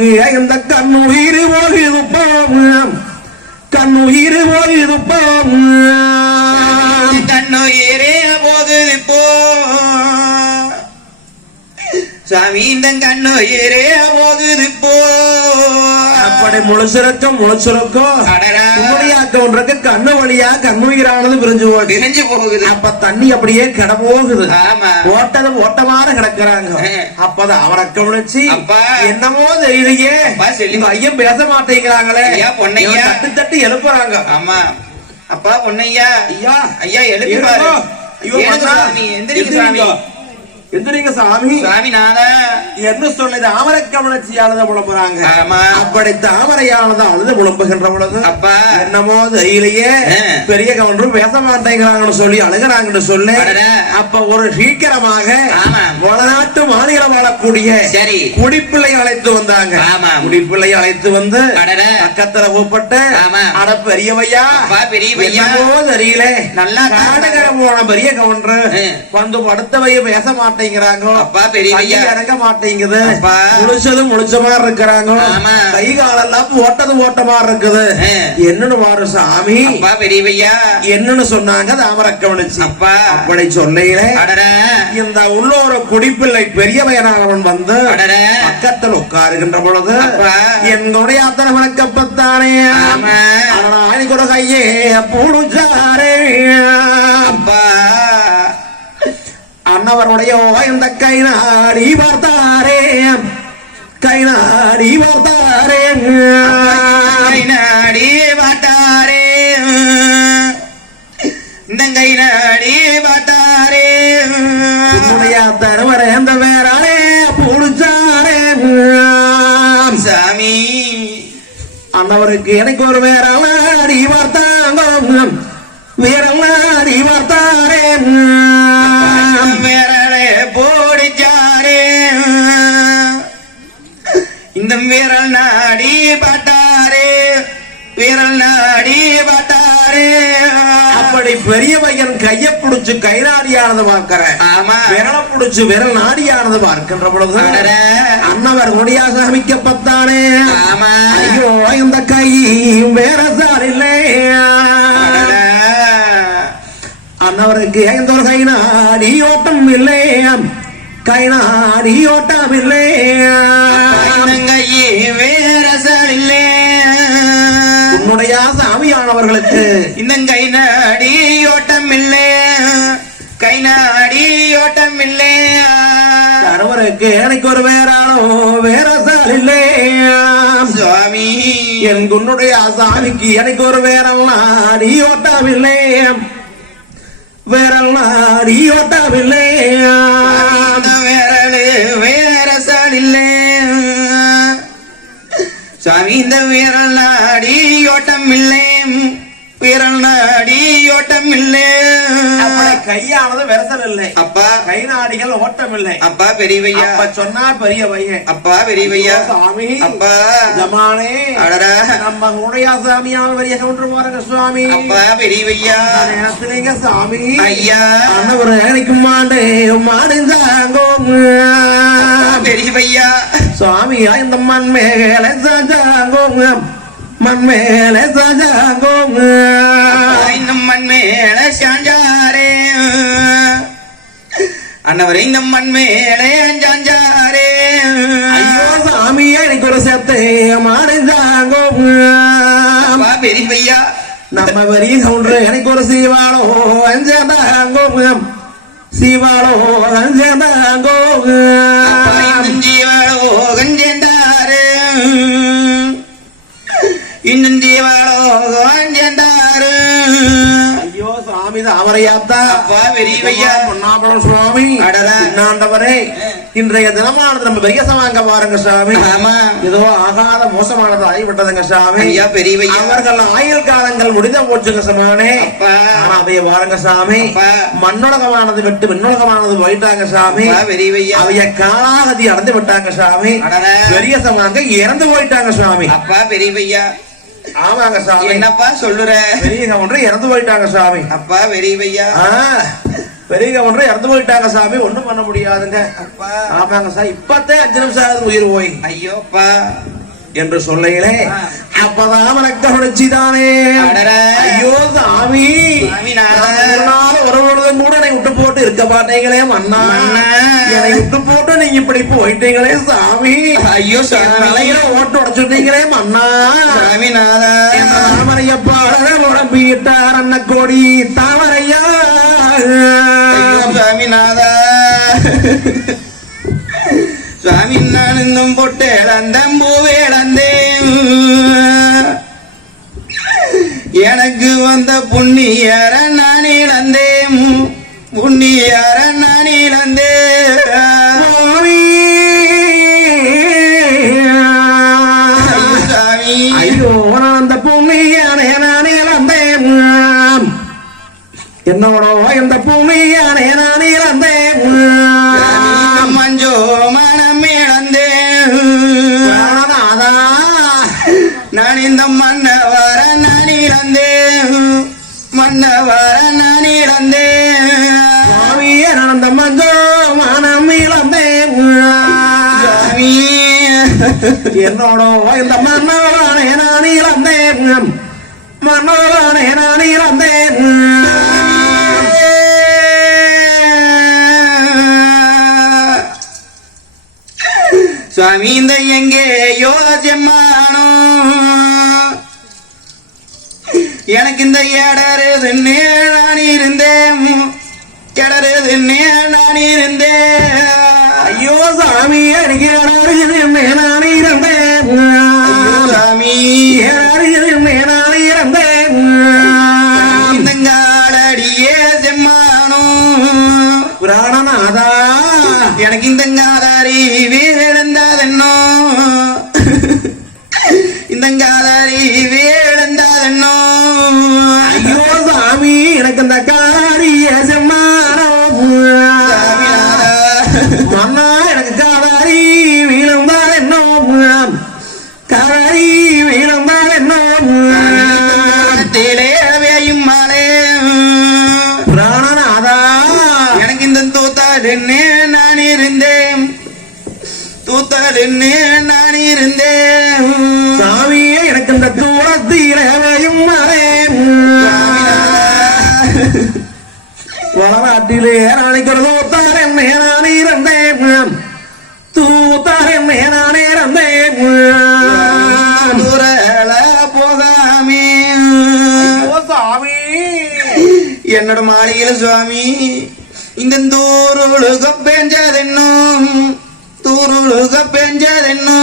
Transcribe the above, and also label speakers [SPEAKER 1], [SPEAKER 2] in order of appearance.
[SPEAKER 1] எந்த கண்ணுயிர் ஓய்வு போம் கண்ணுயிர் ஓய்வு போம் கண்ணுயிரே போகுது போ சாமி இந்த கண்ணுயிரே போகுது போ
[SPEAKER 2] அப்படி முழுசுறக்கம் முழுசுறக்கம்
[SPEAKER 1] அடரா
[SPEAKER 2] கும்மடியாக்கவன்றக்கு கண்ணு வழியா கண்ணுயிரானது பிரிஞ்சு போகுது.
[SPEAKER 1] பிரிஞ்சு போகுது.
[SPEAKER 2] அப்ப தண்ணி அப்படியே கிட போகுது
[SPEAKER 1] ஆமா.
[SPEAKER 2] ஓட்டது ஓட்டமான கிடக்குறாங்க. அப்பதான் அவரை கவனிச்சு. என்னமோ தெரியலையே ஐயன் பேச மாட்டேங்கிறாங்களே. இவன் தட்டு தட்டு எழுப்புறாங்க.
[SPEAKER 1] ஆமா. அப்பா பொன்னையா.
[SPEAKER 2] ஐயா
[SPEAKER 1] ஐயா எழுப்பி
[SPEAKER 2] ஐயோ.
[SPEAKER 1] சாமி எந்திரிக்க
[SPEAKER 2] எந்திரிங்க. சாமி
[SPEAKER 1] சாமி நாதா
[SPEAKER 2] என்ன சொல்லுது தாமரை கவனிச்சியானதை புலம்புறாங்க
[SPEAKER 1] ஆமா.
[SPEAKER 2] அப்படி தாமரையானது அழுது புலம்புகின்ற பொழுது
[SPEAKER 1] அப்பா
[SPEAKER 2] என்னமோ தெரியலையே. பெரிய கவுண்டரும் பேச மாட்டேங்கிறாங்கன்னு சொல்லி அழுகிறாங்கன்னு சொல்லு. அப்ப ஒரு சீக்கிரமாக. வடநாட்டு மாநிலம் வாழக்கூடிய
[SPEAKER 1] சரி
[SPEAKER 2] குடிப்பிள்ளை அழைத்து வந்தாங்க
[SPEAKER 1] ஆமா.
[SPEAKER 2] குடிப்பிள்ளை அழைத்து வந்து. பக்கத்துல கூப்பிட்டு. அட பெரியவையா
[SPEAKER 1] பெரியவையா.
[SPEAKER 2] தெரியல
[SPEAKER 1] நல்லா
[SPEAKER 2] காடுகர போன பெரிய கவுண்டர்
[SPEAKER 1] ஆ.
[SPEAKER 2] வந்து படுத்தவைய பேச மாட்டேங்கிறாங்க
[SPEAKER 1] அப்பா.
[SPEAKER 2] கண்ணு இறங்க மாட்டேங்குது. முழிச்சது முழிச்ச மாதிரி இருக்கிறாங்க
[SPEAKER 1] ஆமா.
[SPEAKER 2] கை காலெல்லாம் ஓட்டது ஓட்ட மாதிரி இருக்குது. என்னன்னு பாரு சாமி
[SPEAKER 1] அப்பா பெரியவையா
[SPEAKER 2] என்னன்னு சொன்னாங்க தாமரை கவனிச்சு
[SPEAKER 1] அப்பா
[SPEAKER 2] அப்படி சொல்லையிலே இந்த உள்ளோர குடிப்பிள்ளை பெரியவையனானவன் வந்து. பக்கத்தில் உட்காருகின்ற பொழுது. என்னுடைய அத்தனை வணக்கப்பத்தானே
[SPEAKER 1] ஆமா.
[SPEAKER 2] அன்னைக்கு ஒரு கையே பூடுச்சாரே
[SPEAKER 1] அப்பா
[SPEAKER 2] அன்னவருடைய இந்த கை நாடி பார்த்தாரே. கை நாடி பார்த்தாரே.
[SPEAKER 1] கை நாடி வாட்டாரே இந்த கை நாடி வாட்டாரே
[SPEAKER 2] என்னுடைய அத்தனை வர இந்த வேறாரே பூடுச்சாரே.
[SPEAKER 1] சாமி.
[SPEAKER 2] அன்னவருக்கு எனக்கு ஒரு வேறாடி வார்த்தாங்க வேறாடி வார்த்தாரே
[SPEAKER 1] இந்த விரல் நாடி பாட்டாரே விரல் நாடி பாட்டாரே
[SPEAKER 2] அப்படி பெரிய பையன் கைய புடிச்சு கை நாடியானது பார்க்கிறேன்
[SPEAKER 1] ஆமா.
[SPEAKER 2] விரல புடிச்சு விரல் நாடியானது பார்க்கின்ற பொழுது. அன்னவர் முடியாக சமிக்கப்பட்டானே
[SPEAKER 1] ஆமா.
[SPEAKER 2] ஐயோ இந்த கை வேற சார் இல்லையா. அன்னவருக்கு எந்த ஒரு கை நாடி ஓட்டம் இல்லையா?
[SPEAKER 1] வேற சரில்லே
[SPEAKER 2] உன்னுடைய சாமியானவர்களுக்கு
[SPEAKER 1] இந்த கை நாடி ஓட்டம் இல்லே கை நாடி ஓட்டம் இல்லே
[SPEAKER 2] கணவருக்கு எனக்கு ஒரு வேறாளோ வேற சார் இல்லையா
[SPEAKER 1] சுவாமி.
[SPEAKER 2] என் உன்னுடைய சாமிக்கு எனக்கு ஒரு வேறல் நாடி ஓட்டம் இல்லையா வேறல் நாடி ஓட்டம் இல்லையா
[SPEAKER 1] அந்த விரலு சுவாமி இந்த விரல் நாடி ஓட்டம் இல்லை இல்லை
[SPEAKER 2] அப்படி கையானது விரசல் இல்லை
[SPEAKER 1] அப்பா.
[SPEAKER 2] கை நாடிகள் ஓட்டம் இல்லை
[SPEAKER 1] அப்பா பெரியவையா.
[SPEAKER 2] அப்ப சொன்னா பெரிய பையன்
[SPEAKER 1] அப்பா பெரியவையா.
[SPEAKER 2] சாமி.
[SPEAKER 1] அப்பா.
[SPEAKER 2] ஜமானே
[SPEAKER 1] அடடா.
[SPEAKER 2] நம்ம உடைய பெரிய கவுண்டர் பாருங்க சுவாமி.
[SPEAKER 1] அப்பா பெரியவையா.
[SPEAKER 2] அந்த நேரத்திலேங்க சாமி.
[SPEAKER 1] ஐயா.
[SPEAKER 2] அண்ணவர் எனக்கு மாண்டே மாடுஞ்சாங்கோ
[SPEAKER 1] பெரியவையா.
[SPEAKER 2] சுவாமியா இந்த மண் மேல சாஞ்சாங்கோ மண் மேல சாஞ்சாங்கோ
[SPEAKER 1] இன்னும் மண் மேல சாஞ்சாரே. அன்னவரை இந்த மண் மேலே சாஞ்சாரே
[SPEAKER 2] சாமியா எனக்கு ஒரு சத்தே மாடுஞ்சாங்கோ
[SPEAKER 1] அப்பா பெரியவையா
[SPEAKER 2] நம்ம பெரிய கவுண்டர் எனக்கு ஒரு சீவாளோ அஞ்சதாங்கோ சீவாளோ
[SPEAKER 1] இன்னும் ஜீவாளோ கஞ்சேந்தாரு இன்னும் ஜீவாளோ கஞ்சேந்தாரு
[SPEAKER 2] ஐயோ சாமி தாமரையாத்தா
[SPEAKER 1] அப்பா பெரியவையா
[SPEAKER 2] பொன்னாபுரம் சுவாமி.
[SPEAKER 1] அடடா.
[SPEAKER 2] ஆண்டவரே இன்றைய தினமானது நம்ம பெரிய சமாங்க பாருங்க சாமி
[SPEAKER 1] ஆமா.
[SPEAKER 2] ஏதோ ஆகாத மோசமானது ஆகிவிட்டதுங்க சாமி
[SPEAKER 1] ஐயா பெரியவையா
[SPEAKER 2] அவர்கள் ஆயுள் காலங்கள் முடிந்த போச்சுங்க சமானே. ஆனா அவைய பாருங்க சாமி. மண்ணுலகமானது விட்டு விண்ணுலகமானது போயிட்டாங்க சாமி
[SPEAKER 1] பெரியவையா
[SPEAKER 2] அவைய காலாகதி அடைந்து விட்டாங்க சாமி. பெரிய சமாங்க இறந்து போயிட்டாங்க சாமி
[SPEAKER 1] அப்பா பெரியவையா
[SPEAKER 2] ஆமாங்க சாமி.
[SPEAKER 1] என்னப்பா சொல்லுற?
[SPEAKER 2] பெரிய கவுண்டர் இறந்து போயிட்டாங்க சாமி.
[SPEAKER 1] அப்பா பெரியவையா
[SPEAKER 2] ஆ, பெரிய கவுண்டர் இறந்து போயிட்டாங்க சாமி. ஒண்ணும் பண்ண முடியாதுங்க.
[SPEAKER 1] அப்பா.
[SPEAKER 2] ஆமாங்க சார் இப்பத்தே அஞ்சு நிமிஷம் ஆகுது உயிர் போய்.
[SPEAKER 1] ஐயோப்பா
[SPEAKER 2] என்று சொல்லையிலே. அப்பதான் அவனுக்கு உணர்ச்சிதானே. ஐயோ சாமி
[SPEAKER 1] சாமி, நான்
[SPEAKER 2] நான் ஒரு நாள் ஒரு பொழுதும் கூட என்னை விட்டு போட்டு இருக்க மாட்டீங்களே. என்னை விட்டு போட்டு நீங்க இப்படி போயிட்டீங்களே சாமி?
[SPEAKER 1] ஐயோ சாமி.
[SPEAKER 2] தலையில ஓட்டு உடச்சுட்டீங்களே தாமரைய பாடல உடம்பிட்டார் அண்ண கோடி தாமரையா?
[SPEAKER 1] ஐயோ சாமிநாதா சுவாமி நான் இன்னும் பொட்டு இழந்தேன் பூவே இழந்தேன். எனக்கு வந்த புண்ணியர நான் இழந்தேன். நான் இழந்தேன்
[SPEAKER 2] என்னோட இந்த புண்ணியானே நான் இழந்தேன்
[SPEAKER 1] மஞ்சோ மனம் இழந்தேன் நான் இந்த மன்னவர சாமி
[SPEAKER 2] என்னோட இந்த மன்னவனே நான் இழந்தேன் மன்னவனே நான் இழந்தேன்
[SPEAKER 1] சுவாமி இந்த எங்கே? ஜெம்மானோ எனக்கு இந்த இடருதுன்னு நான் இருந்தேன். இடருதுன்னு நான் இருந்தேன்.
[SPEAKER 2] ஐயோ சாமி அடிக்கிறாரு நான் இருந்தேன்
[SPEAKER 1] சாமி
[SPEAKER 2] நான் இருந்தேன்
[SPEAKER 1] இந்தங்காலடியே செம்மானோ
[SPEAKER 2] பிராணநாதா
[SPEAKER 1] எனக்கு இந்தங்காதாரி வேழந்தாதென்னோ இந்தங்காதாரி வேழந்தாதென்னோ
[SPEAKER 2] ஐயோ சாமி எனக்கு இந்த
[SPEAKER 1] தூத்தாடுன்னு நான் இருந்தேன்.
[SPEAKER 2] சாமியே எனக்கு இந்த தூரத்தீரையும் வளநாட்டிலே நினைக்கிறதோ தாரன் நான் இருந்தேன். தூத்தாரன் நான் இருந்தேன்
[SPEAKER 1] போகாமே
[SPEAKER 2] சாமி.
[SPEAKER 1] என்னோட மாளிகையில சுவாமி இந்த தூருளுக பெஞ்சதென்னும். ತೂರುಳುಗ ಪೆಂಜರೆನ್ನು